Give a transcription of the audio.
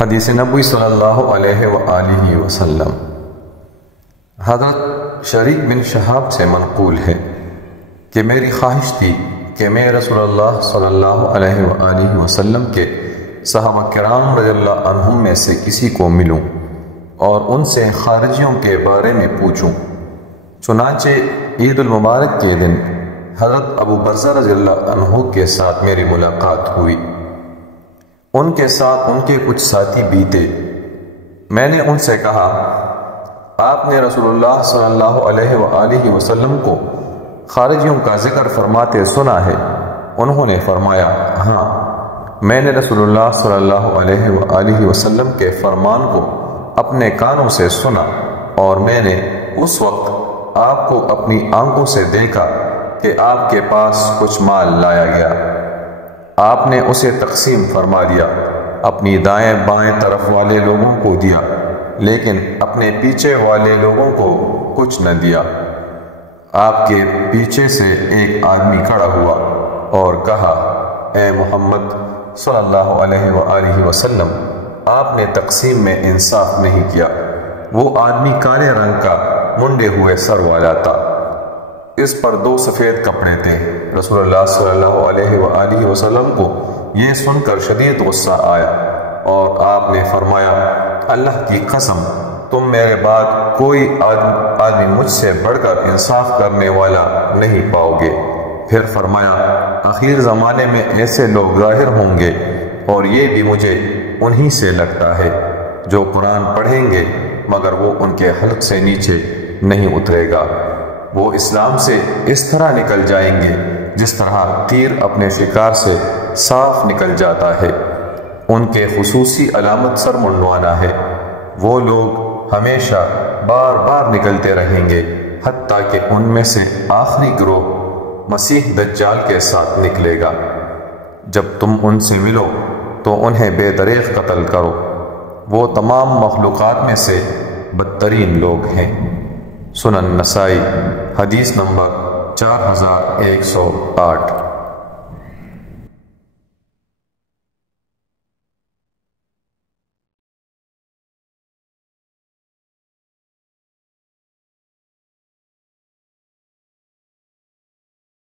حدیث نبوی صلی اللہ علیہ وآلہ وسلم۔ حضرت شریک بن شہاب سے منقول ہے کہ میری خواہش تھی کہ میں رسول اللہ صلی اللہ علیہ وآلہ وسلم کے صحابہ کرام رضی اللہ عنہم میں سے کسی کو ملوں اور ان سے خارجیوں کے بارے میں پوچھوں۔ چنانچہ عید المبارک کے دن حضرت ابو برزہ رضی اللہ عنہ کے ساتھ میری ملاقات ہوئی۔ ان کے ساتھ ان کے کچھ ساتھی بھی تھے۔ میں نے ان سے کہا، آپ نے رسول اللہ صلی اللہ علیہ وآلہ وسلم کو خارجیوں کا ذکر فرماتے سنا ہے؟ انہوں نے فرمایا، ہاں، میں نے رسول اللہ صلی اللہ علیہ وآلہ وسلم کے فرمان کو اپنے کانوں سے سنا اور میں نے اس وقت آپ کو اپنی آنکھوں سے دیکھا کہ آپ کے پاس کچھ مال لایا گیا۔ آپ نے اسے تقسیم فرما دیا، اپنی دائیں بائیں طرف والے لوگوں کو دیا، لیکن اپنے پیچھے والے لوگوں کو کچھ نہ دیا۔ آپ کے پیچھے سے ایک آدمی کھڑا ہوا اور کہا، اے محمد صلی اللہ علیہ وآلہ وسلم، آپ نے تقسیم میں انصاف نہیں کیا۔ وہ آدمی کالے رنگ کا منڈے ہوئے سر والا تھا، اس پر 2 سفید کپڑے تھے۔ رسول اللہ صلی اللہ علیہ وآلہ وسلم کو یہ سن کر شدید غصہ آیا اور آپ نے فرمایا، اللہ کی قسم، تم میرے بعد کوئی آدمی مجھ سے بڑھ کر انصاف کرنے والا نہیں پاؤ گے۔ پھر فرمایا، آخر زمانے میں ایسے لوگ ظاہر ہوں گے اور یہ بھی مجھے انہی سے لگتا ہے جو قرآن پڑھیں گے مگر وہ ان کے حلق سے نیچے نہیں اترے گا۔ وہ اسلام سے اس طرح نکل جائیں گے جس طرح تیر اپنے شکار سے صاف نکل جاتا ہے۔ ان کے خصوصی علامت سر منڈوانا ہے۔ وہ لوگ ہمیشہ بار بار نکلتے رہیں گے حتیٰ کہ ان میں سے آخری گروہ مسیح دجال کے ساتھ نکلے گا۔ جب تم ان سے ملو تو انہیں بے دریغ قتل کرو، وہ تمام مخلوقات میں سے بدترین لوگ ہیں۔ سنن نسائی، حدیث نمبر 4108۔